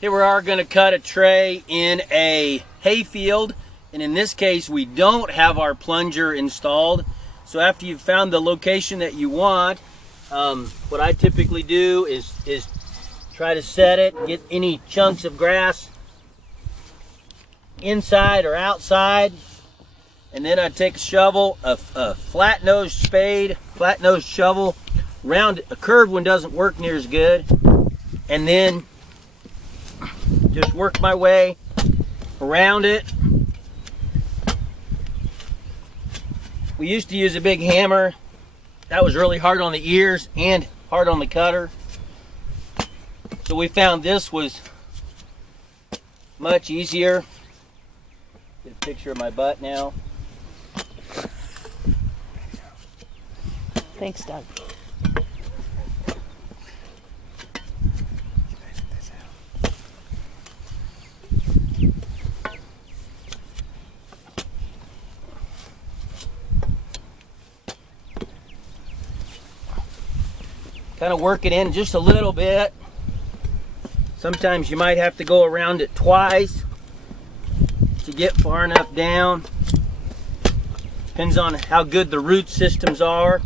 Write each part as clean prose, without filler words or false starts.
Here we are going to cut a tray in a hay field, and in this case we don't have our plunger installed. So after you've found the location that you want, what I typically do is try to set it, get any chunks of grass inside or outside, and then I take a shovel, a flat-nosed spade, flat-nosed shovel. Round a curved one doesn't work near as good, and then just work my way around it. We used to use a big hammer. That was really hard on the ears and hard on the cutter. So we found this was much easier. Get a picture of my butt now. Thanks, Doug. Kind of work it in just a little bit. Sometimes you might have to go around it twice to get far enough down. Depends on how good the root systems are.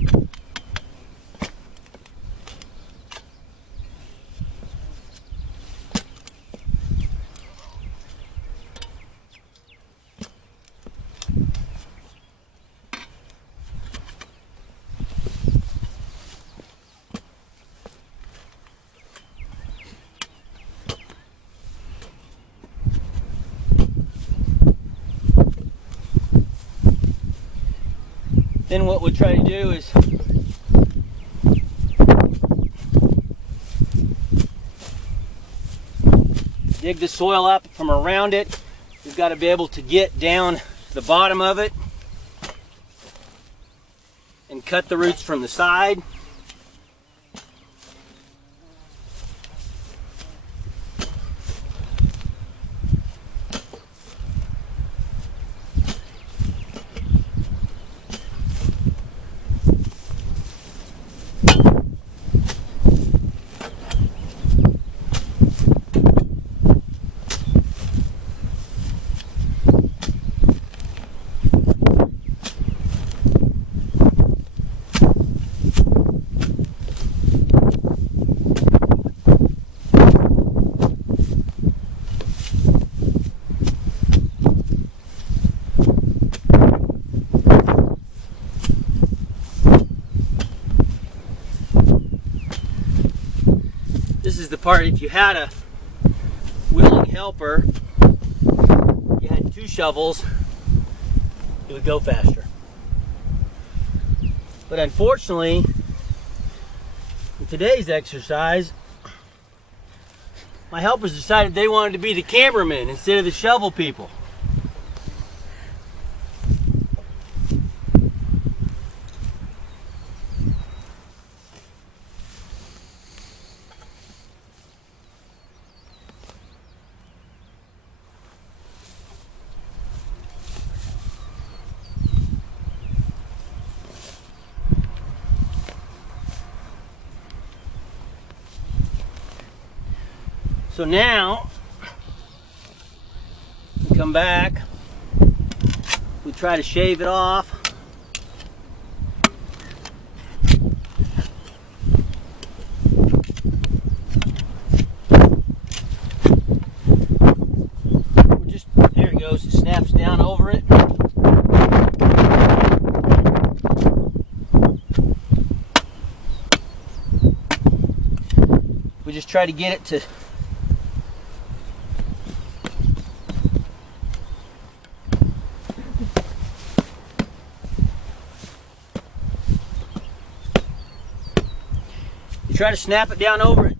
Then what we'll try to do is dig the soil up from around it. We've got to be able to get down to the bottom of it and cut the roots from the side. This is the part, if you had a willing helper, you had two shovels, it would go faster. But unfortunately, in today's exercise, my helpers decided they wanted to be the cameramen instead of the shovel people. So now, we come back, we try to shave it off. There it goes, it snaps down over it. We just try to get it to try to snap it down over it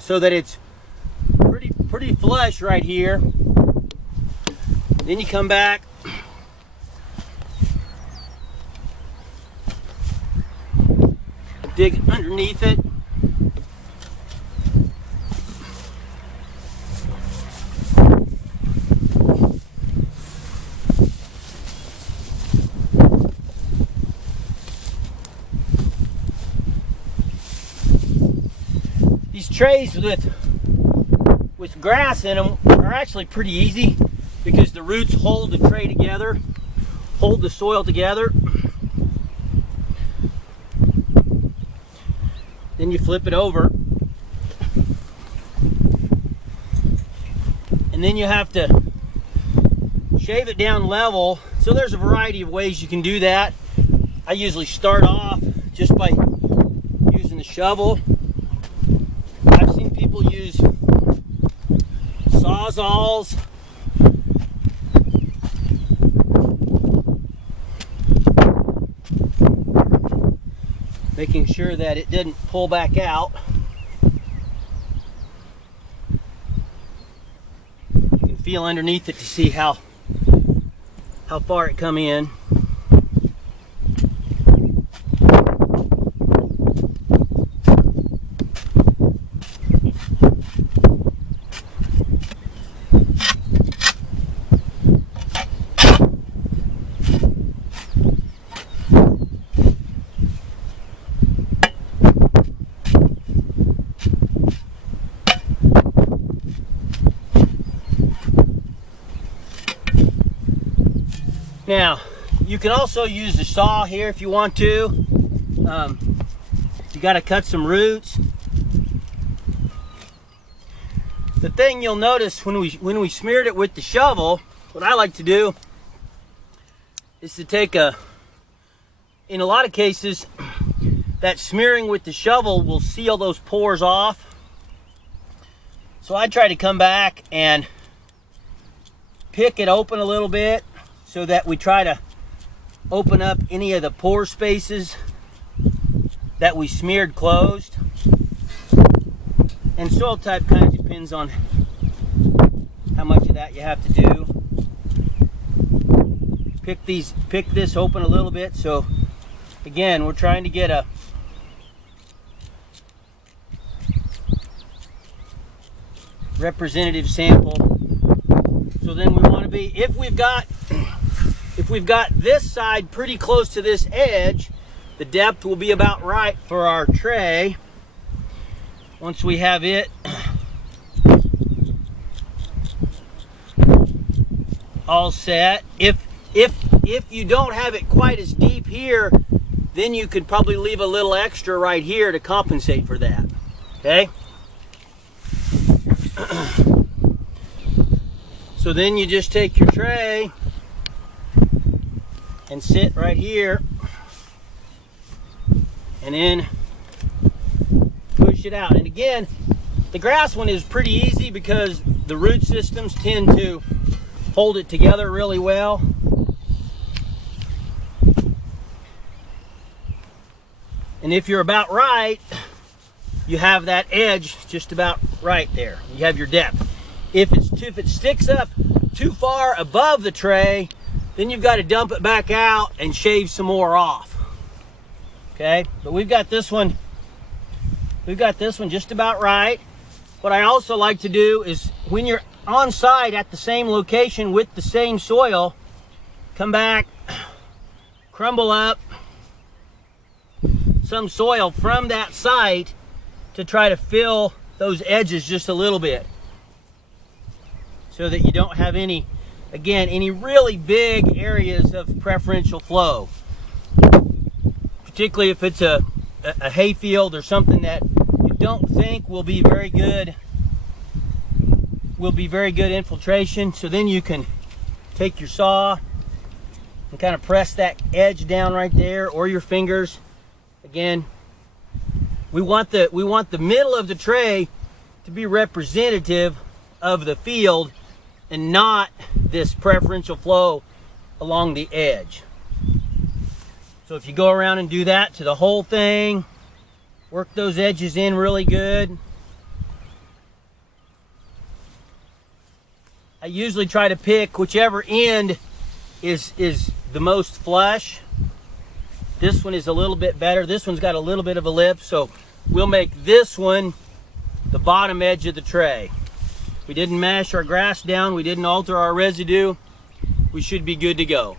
so that it's pretty flush right here. Then you come back, dig underneath it. These trays with with grass in them are actually pretty easy because the roots hold the tray together, hold the soil together. Then you flip it over. And then you have to shave it down level. So there's a variety of ways you can do that. I usually start off just by using the shovel. I've seen people use sawzalls. Making sure that it didn't pull back out. You can feel underneath it to see how far it come in. Now, you can also use the saw here if you want to. You got to cut some roots. The thing you'll notice when we smeared it with the shovel, what I like to do is to take in a lot of cases, that smearing with the shovel will seal those pores off. So I try to come back and pick it open a little bit, so that we try to open up any of the pore spaces that we smeared closed. And soil type kind of depends on how much of that you have to do. Pick this open a little bit. So again, we're trying to get a representative sample. So then we want to be, if we've got this side pretty close to this edge, the depth will be about right for our tray. Once we have it all set, if you don't have it quite as deep here, then you could probably leave a little extra right here to compensate for that. Okay? So then you just take your tray and sit right here and then push it out. And again, the grass one is pretty easy because the root systems tend to hold it together really well. And if you're about right, you have that edge just about right there. You have your depth. If it sticks up too far above the tray, then you've got to dump it back out and shave some more off. Okay, but we've got this one just about right. What I also like to do is when you're on site at the same location with the same soil, come back, crumble up some soil from that site to try to fill those edges just a little bit, so that you don't have any really big areas of preferential flow, particularly if it's a hay field or something that you don't think will be very good infiltration. So then you can take your saw and kind of press that edge down right there, or your fingers. Again, we want the middle of the tray to be representative of the field and not this preferential flow along the edge. So if you go around and do that to the whole thing, work those edges in really good. I usually try to pick whichever end is the most flush. This one is a little bit better. This one's got a little bit of a lip, so we'll make this one the bottom edge of the tray. We didn't mash our grass down, we didn't alter our residue. We should be good to go.